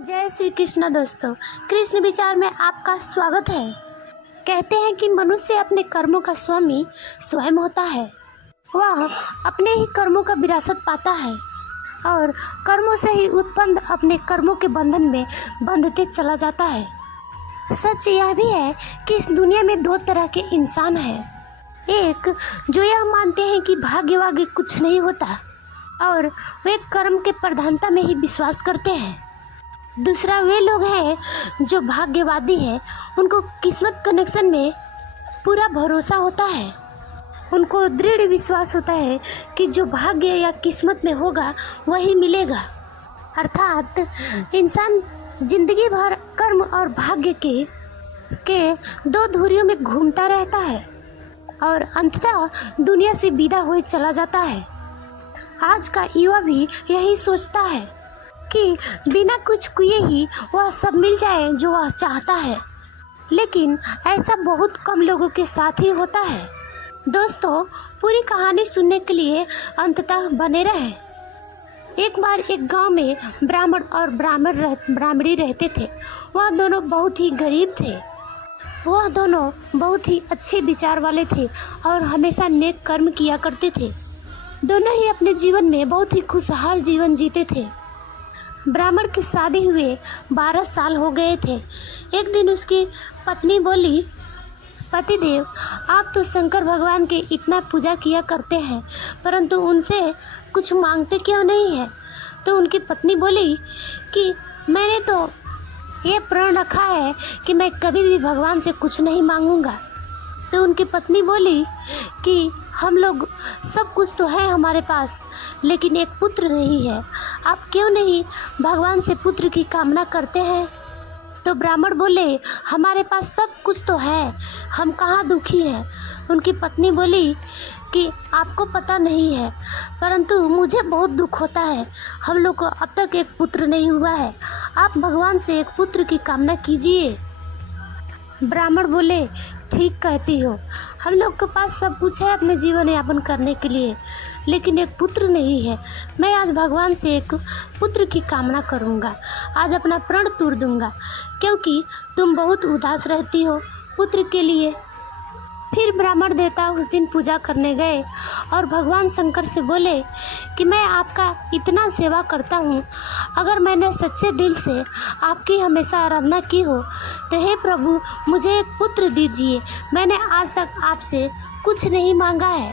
जय श्री कृष्ण दोस्तों, कृष्ण विचार में आपका स्वागत है। कहते हैं कि मनुष्य अपने कर्मों का स्वामी स्वयं होता है। वह अपने ही कर्मों का विरासत पाता है और कर्मों से ही उत्पन्न अपने कर्मों के बंधन में बंधते चला जाता है। सच यह भी है कि इस दुनिया में दो तरह के इंसान हैं। एक जो यह मानते हैं कि भाग्य वाग्य कुछ नहीं होता और वे कर्म के प्रधानता में ही विश्वास करते हैं। दूसरा वे लोग हैं जो भाग्यवादी हैं, उनको किस्मत कनेक्शन में पूरा भरोसा होता है। उनको दृढ़ विश्वास होता है कि जो भाग्य या किस्मत में होगा वही मिलेगा। अर्थात इंसान जिंदगी भर कर्म और भाग्य के दो धुरियों में घूमता रहता है और अंततः दुनिया से विदा हुए चला जाता है। आज का युवा भी यही सोचता है कि बिना कुछ किए ही वह सब मिल जाए जो वह चाहता है, लेकिन ऐसा बहुत कम लोगों के साथ ही होता है। दोस्तों, पूरी कहानी सुनने के लिए अंततः बने रहें। एक बार एक गांव में ब्राह्मण और ब्राह्मणी रहते थे। वह दोनों बहुत ही गरीब थे। वह दोनों बहुत ही अच्छे विचार वाले थे और हमेशा नेक कर्म किया करते थे। दोनों ही अपने जीवन में बहुत ही खुशहाल जीवन जीते थे। ब्राह्मण की शादी हुए 12 साल हो गए थे। एक दिन उसकी पत्नी बोली, पतिदेव, आप तो शंकर भगवान के इतना पूजा किया करते हैं, परंतु उनसे कुछ मांगते क्यों नहीं है? तो उनकी पत्नी बोली कि मैंने तो ये प्रण रखा है कि मैं कभी भी भगवान से कुछ नहीं मांगूंगा। तो उनकी पत्नी बोली कि हम लोग सब कुछ तो है हमारे पास, लेकिन एक पुत्र नहीं है। आप क्यों नहीं भगवान से पुत्र की कामना करते हैं? तो ब्राह्मण बोले, हमारे पास सब कुछ तो है, हम कहाँ दुखी हैं। उनकी पत्नी बोली कि आपको पता नहीं है, परंतु मुझे बहुत दुख होता है। हम लोग को अब तक एक पुत्र नहीं हुआ है। आप भगवान से एक पुत्र की कामना कीजिए। ब्राह्मण बोले, ठीक कहती हो, हम लोग के पास सब कुछ है अपने जीवन यापन करने के लिए, लेकिन एक पुत्र नहीं है। मैं आज भगवान से एक पुत्र की कामना करूँगा। आज अपना प्रण तोड़ दूँगा, क्योंकि तुम बहुत उदास रहती हो पुत्र के लिए। फिर ब्राह्मण देवता उस दिन पूजा करने गए और भगवान शंकर से बोले कि मैं आपका इतना सेवा करता हूँ, अगर मैंने सच्चे दिल से आपकी हमेशा आराधना की हो तो हे प्रभु, मुझे एक पुत्र दीजिए। मैंने आज तक आपसे कुछ नहीं मांगा है।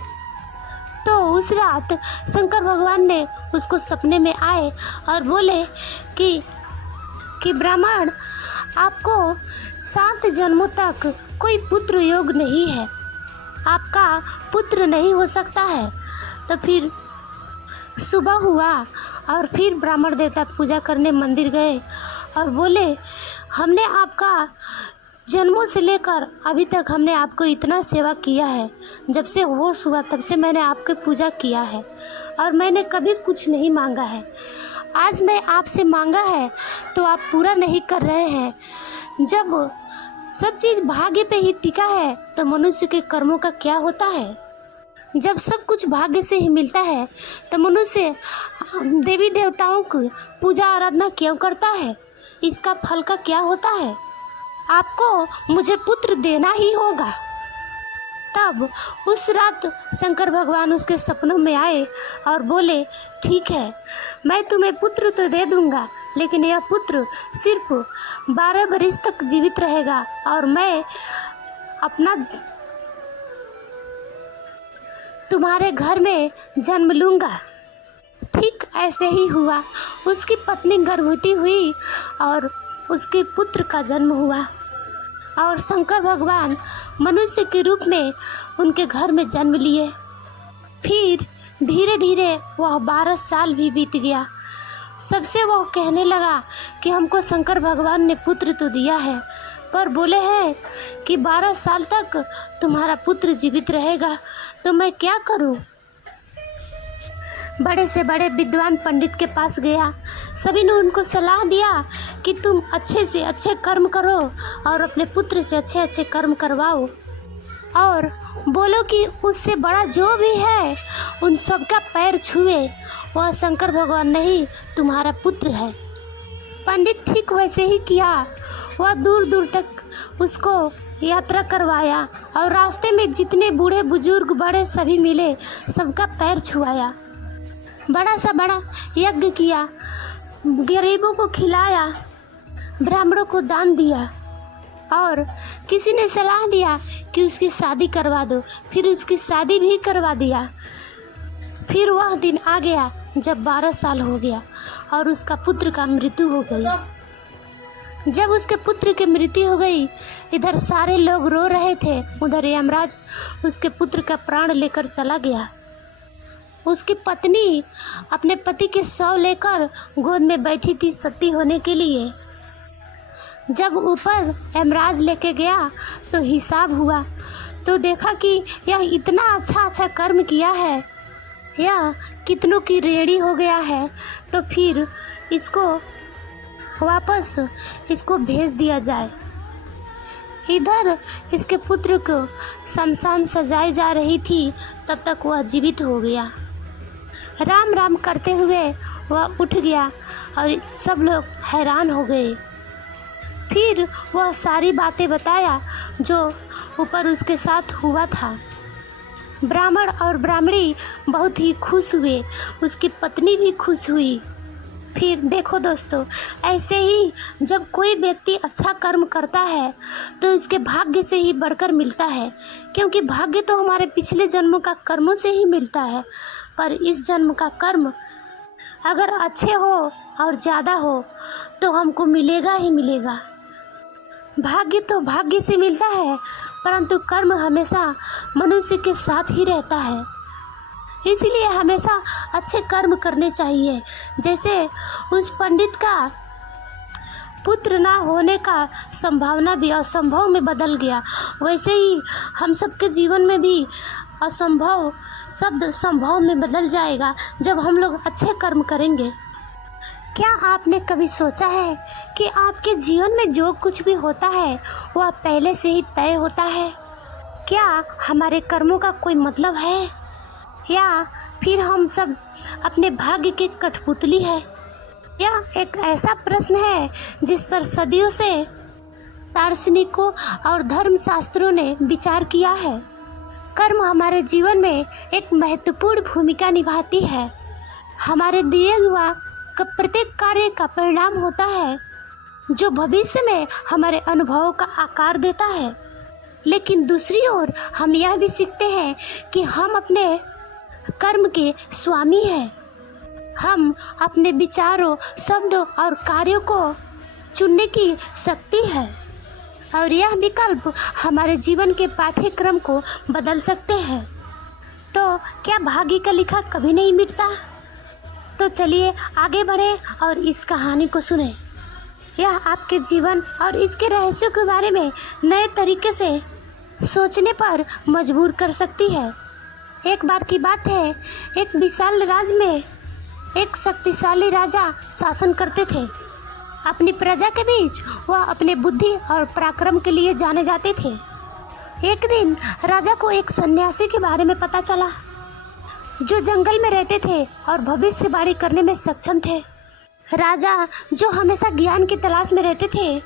तो उस रात शंकर भगवान ने उसको सपने में आए और बोले कि ब्राह्मण, आपको 7 जन्मों तक कोई पुत्र योग नहीं है, आपका पुत्र नहीं हो सकता है। तो फिर सुबह हुआ और फिर ब्राह्मण देवता पूजा करने मंदिर गए और बोले, हमने आपका जन्मों से लेकर अभी तक हमने आपको इतना सेवा किया है। जब से होश हुआ तब से मैंने आपकी पूजा किया है और मैंने कभी कुछ नहीं मांगा है। आज मैं आपसे मांगा है तो आप पूरा नहीं कर रहे हैं। जब सब चीज़ भाग्य पे ही टिका है तो मनुष्य के कर्मों का क्या होता है? जब सब कुछ भाग्य से ही मिलता है तो मनुष्य देवी देवताओं की पूजा आराधना क्यों करता है? इसका फल का क्या होता है? आपको मुझे पुत्र देना ही होगा। तब उस रात शंकर भगवान उसके सपनों में आए और बोले, ठीक है, मैं तुम्हें पुत्र तो दे दूंगा, लेकिन यह पुत्र सिर्फ 12 बरस तक जीवित रहेगा और मैं अपना तुम्हारे घर में जन्म लूँगा। ठीक ऐसे ही हुआ। उसकी पत्नी गर्भवती हुई और उसके पुत्र का जन्म हुआ और शंकर भगवान मनुष्य के रूप में उनके घर में जन्म लिए। फिर धीरे धीरे वह 12 साल भी बीत गया। सबसे वह कहने लगा कि हमको शंकर भगवान ने पुत्र तो दिया है, पर बोले हैं कि 12 साल तक तुम्हारा पुत्र जीवित रहेगा, तो मैं क्या करूं? बड़े से बड़े विद्वान पंडित के पास गया। सभी ने उनको सलाह दिया कि तुम अच्छे से अच्छे कर्म करो और अपने पुत्र से अच्छे अच्छे कर्म करवाओ और बोलो कि उससे बड़ा जो भी है उन सबका पैर छुए, वह शंकर भगवान नहीं तुम्हारा पुत्र है। पंडित ठीक वैसे ही किया। वह दूर दूर तक उसको यात्रा करवाया और रास्ते में जितने बूढ़े बुजुर्ग बड़े सभी मिले, सबका पैर छुआया। बड़ा यज्ञ किया, गरीबों को खिलाया, ब्राह्मणों को दान दिया और किसी ने सलाह दिया कि उसकी शादी करवा दो, फिर उसकी शादी भी करवा दिया। फिर वह दिन आ गया जब 12 साल हो गया और उसका पुत्र का मृत्यु हो गई। जब उसके पुत्र की मृत्यु हो गई, इधर सारे लोग रो रहे थे, उधर यमराज उसके पुत्र का प्राण लेकर चला गया। उसकी पत्नी अपने पति के शव लेकर गोद में बैठी थी सती होने के लिए। जब ऊपर यमराज लेके गया तो हिसाब हुआ तो देखा कि यह इतना अच्छा कर्म किया है, यह कितनों की रेडी हो गया है, तो फिर इसको वापस इसको भेज दिया जाए। इधर इसके पुत्र को शमशान सजाई जा रही थी, तब तक वह जीवित हो गया। राम राम करते हुए वह उठ गया और सब लोग हैरान हो गए। फिर वह सारी बातें बताया जो ऊपर उसके साथ हुआ था। ब्राह्मण और ब्राह्मणी बहुत ही खुश हुए, उसकी पत्नी भी खुश हुई। फिर देखो दोस्तों, ऐसे ही जब कोई व्यक्ति अच्छा कर्म करता है तो उसके भाग्य से ही बढ़कर मिलता है, क्योंकि भाग्य तो हमारे पिछले जन्मों का कर्मों से ही मिलता है, पर इस जन्म का कर्म अगर अच्छे हो और ज़्यादा हो तो हमको मिलेगा ही मिलेगा। भाग्य तो भाग्य से मिलता है, परंतु कर्म हमेशा मनुष्य के साथ ही रहता है। इसलिए हमेशा अच्छे कर्म करने चाहिए। जैसे उस पंडित का पुत्र ना होने का संभावना भी असंभव में बदल गया, वैसे ही हम सबके जीवन में भी असंभव शब्द संभव में बदल जाएगा जब हम लोग अच्छे कर्म करेंगे। क्या आपने कभी सोचा है कि आपके जीवन में जो कुछ भी होता है वह पहले से ही तय होता है? क्या हमारे कर्मों का कोई मतलब है, या फिर हम सब अपने भाग्य की कठपुतली है? यह एक ऐसा प्रश्न है जिस पर सदियों से दार्शनिकों और धर्मशास्त्रों ने विचार किया है। कर्म हमारे जीवन में एक महत्वपूर्ण भूमिका निभाती है। हमारे दिए हुआ प्रत्येक कार्य का परिणाम होता है जो भविष्य में हमारे अनुभवों का आकार देता है। लेकिन दूसरी ओर हम यह भी सीखते हैं कि हम अपने कर्म के स्वामी हैं। हम अपने विचारों, शब्दों और कार्यों को चुनने की शक्ति है और यह विकल्प हमारे जीवन के पाठ्यक्रम को बदल सकते हैं। तो क्या भाग्य का लिखा कभी नहीं मिटता? तो चलिए आगे बढ़े और इस कहानी को सुने। यह आपके जीवन और इसके रहस्यों के बारे में नए तरीके से सोचने पर मजबूर कर सकती है। एक बार की बात है, एक विशाल राज्य में एक शक्तिशाली राजा शासन करते थे। अपनी प्रजा के बीच वह अपने बुद्धि और पराक्रम के लिए जाने जाते थे। एक दिन राजा को एक सन्यासी के बारे में पता चला जो जंगल में रहते थे और भविष्यवाणी करने में सक्षम थे। राजा जो हमेशा ज्ञान की तलाश में रहते थे,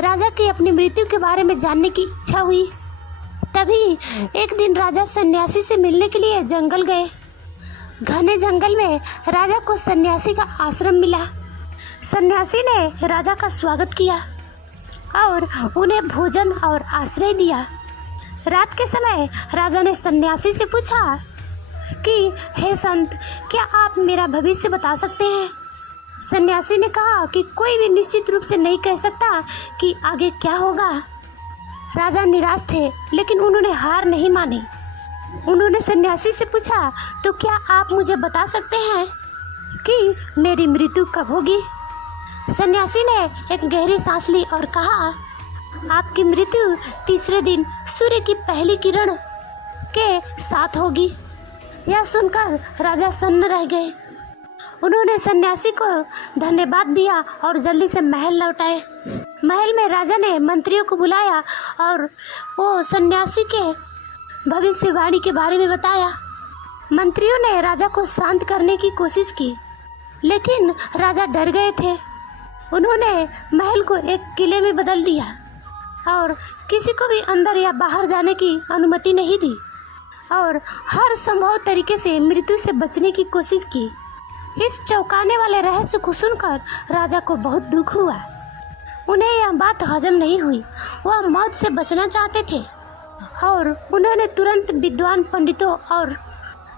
राजा की अपनी मृत्यु के बारे में जानने की इच्छा हुई। तभी एक दिन राजा सन्यासी से मिलने के लिए जंगल गए। घने जंगल में राजा को सन्यासी का आश्रम मिला। सन्यासी ने राजा का स्वागत किया और उन्हें भोजन और आश्रय दिया। रात के समय राजा ने सन्यासी से पूछा कि हे संत, क्या आप मेरा भविष्य बता सकते हैं? सन्यासी ने कहा कि कोई भी निश्चित रूप से नहीं कह सकता कि आगे क्या होगा। राजा निराश थे, लेकिन उन्होंने हार नहीं मानी। उन्होंने सन्यासी से पूछा, तो क्या आप मुझे बता सकते हैं कि मेरी मृत्यु कब होगी? सन्यासी ने एक गहरी सांस ली और कहा, आपकी मृत्यु तीसरे दिन सूर्य की पहली किरण के साथ होगी। यह सुनकर राजा सन्न रह गए। उन्होंने सन्यासी को धन्यवाद दिया और जल्दी से महल लौट आए। महल में राजा ने मंत्रियों को बुलाया और वो सन्यासी के भविष्यवाणी के बारे में बताया। मंत्रियों ने राजा को शांत करने की कोशिश की, लेकिन राजा डर गए थे। उन्होंने महल को एक किले में बदल दिया और किसी को भी अंदर या बाहर जाने की अनुमति नहीं दी और हर संभव तरीके से मृत्यु से बचने की कोशिश की। इस चौंकाने वाले रहस्य को सुनकर राजा को बहुत दुख हुआ। उन्हें यह बात हजम नहीं हुई। वह मौत से बचना चाहते थे और उन्होंने तुरंत विद्वान पंडितों और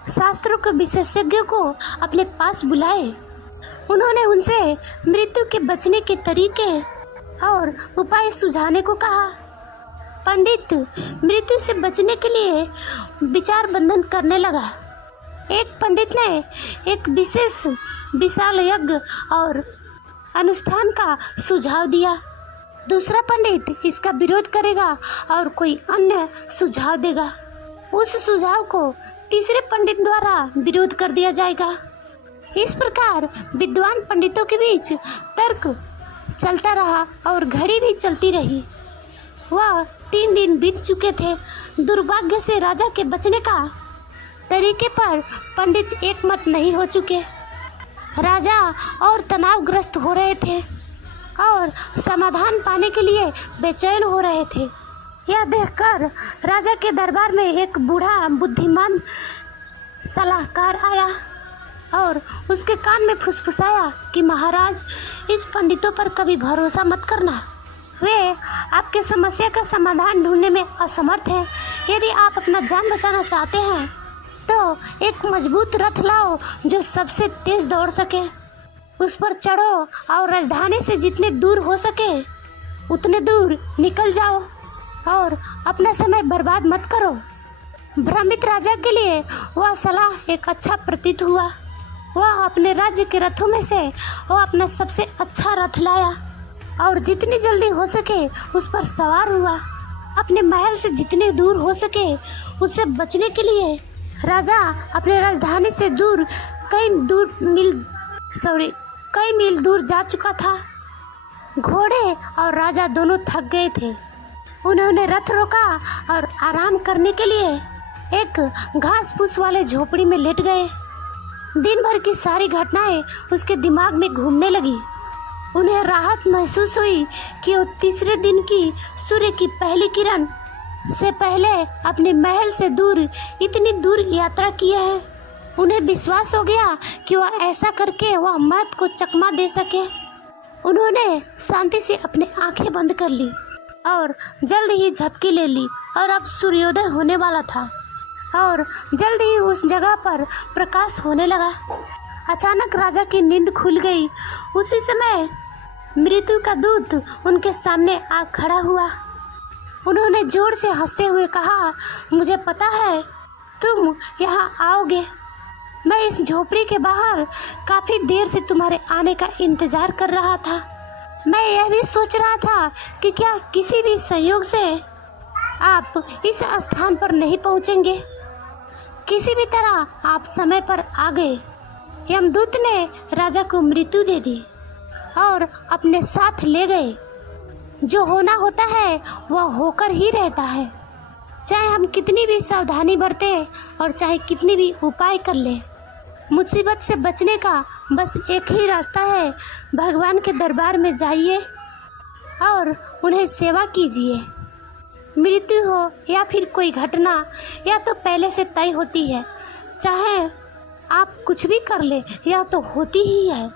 शास्त्रों के विशेषज्ञों को अपने पास बुलाए। उन्होंने उनसे मृत्यु के बचने के तरीके और उपाय सुझाने को कहा। पंडित मृत्यु से बचने के लिए विचार बंधन करने लगा। एक पंडित ने एक विशाल यज्ञ और अनुष्ठान का सुझाव दिया। दूसरा पंडित इसका विरोध करेगा और कोई अन्य सुझाव देगा। उस सुझाव को तीसरे पंडित द्वारा विरोध कर दिया जाएगा। इस प्रकार विद्वान पंडितों के बीच तर्क चलता रहा और घड़ी भी चलती रही। वह 3 दिन बीत चुके थे। दुर्भाग्य से राजा के बचने का तरीके पर पंडित एक मत नहीं हो चुके। राजा और तनावग्रस्त हो रहे थे और समाधान पाने के लिए बेचैन हो रहे थे। यह देखकर राजा के दरबार में एक बूढ़ा बुद्धिमान सलाहकार आया और उसके कान में फुसफुसाया कि महाराज, इस पंडितों पर कभी भरोसा मत करना। वे आपके समस्या का समाधान ढूंढने में असमर्थ हैं। यदि आप अपना जान बचाना चाहते हैं तो एक मजबूत रथ लाओ जो सबसे तेज दौड़ सके। उस पर चढ़ो और राजधानी से जितने दूर हो सके उतने दूर निकल जाओ और अपना समय बर्बाद मत करो। भ्रमित राजा के लिए वह सलाह एक अच्छा प्रतीत हुआ। वह अपने राज्य के रथों में से वह अपना सबसे अच्छा रथ लाया और जितनी जल्दी हो सके उस पर सवार हुआ। अपने महल से जितने दूर हो सके उससे बचने के लिए राजा अपने राजधानी से कई मील दूर जा चुका था। घोड़े और राजा दोनों थक गए थे। उन्होंने रथ रोका और आराम करने के लिए एक घास फूस वाले झोपड़ी में लेट गए। दिन भर की सारी घटनाएं उसके दिमाग में घूमने लगी। उन्हें राहत महसूस हुई कि वो तीसरे दिन की सूर्य की पहली किरण से पहले अपने महल से दूर इतनी दूर यात्रा किए है। उन्हें विश्वास हो गया कि वह ऐसा करके वह मौत को चकमा दे सके। उन्होंने शांति से अपनी आंखें बंद कर ली और जल्द ही झपकी ले ली और अब सूर्योदय होने वाला था और जल्द ही उस जगह पर प्रकाश होने लगा। अचानक राजा की नींद खुल गई। उसी समय मृत्यु का दूत उनके सामने आ खड़ा हुआ। उन्होंने जोर से हंसते हुए कहा, मुझे पता है तुम यहाँ आओगे। मैं इस झोपड़ी के बाहर काफ़ी देर से तुम्हारे आने का इंतज़ार कर रहा था। मैं यह भी सोच रहा था कि क्या किसी भी संयोग से आप इस स्थान पर नहीं पहुँचेंगे। किसी भी तरह आप समय पर आ गए। यमदूत ने राजा को मृत्यु दे दी और अपने साथ ले गए। जो होना होता है वह होकर ही रहता है, चाहे हम कितनी भी सावधानी बरतें और चाहे कितनी भी उपाय कर लें। मुसीबत से बचने का बस एक ही रास्ता है, भगवान के दरबार में जाइए और उन्हें सेवा कीजिए। मृत्यु हो या फिर कोई घटना या तो पहले से तय होती है, चाहे आप कुछ भी कर ले यह तो होती ही है।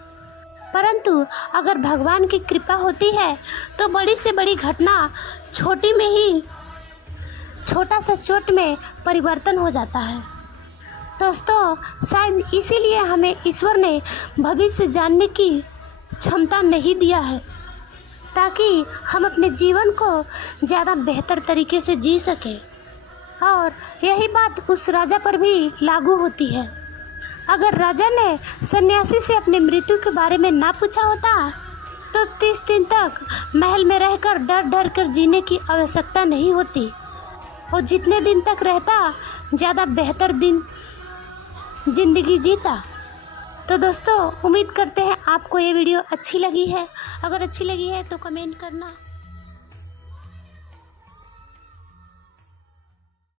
परंतु अगर भगवान की कृपा होती है तो बड़ी से बड़ी घटना छोटा सा चोट में परिवर्तन हो जाता है। दोस्तों, शायद इसीलिए हमें ईश्वर ने भविष्य जानने की क्षमता नहीं दिया है, ताकि हम अपने जीवन को ज़्यादा बेहतर तरीके से जी सकें। और यही बात उस राजा पर भी लागू होती है। अगर राजा ने सन्यासी से अपने मृत्यु के बारे में ना पूछा होता तो 30 दिन तक महल में रहकर डर डर कर जीने की आवश्यकता नहीं होती और जितने दिन तक रहता ज़्यादा बेहतर दिन जिंदगी जीता। तो दोस्तों, उम्मीद करते हैं आपको ये वीडियो अच्छी लगी है। अगर अच्छी लगी है तो कमेंट करना।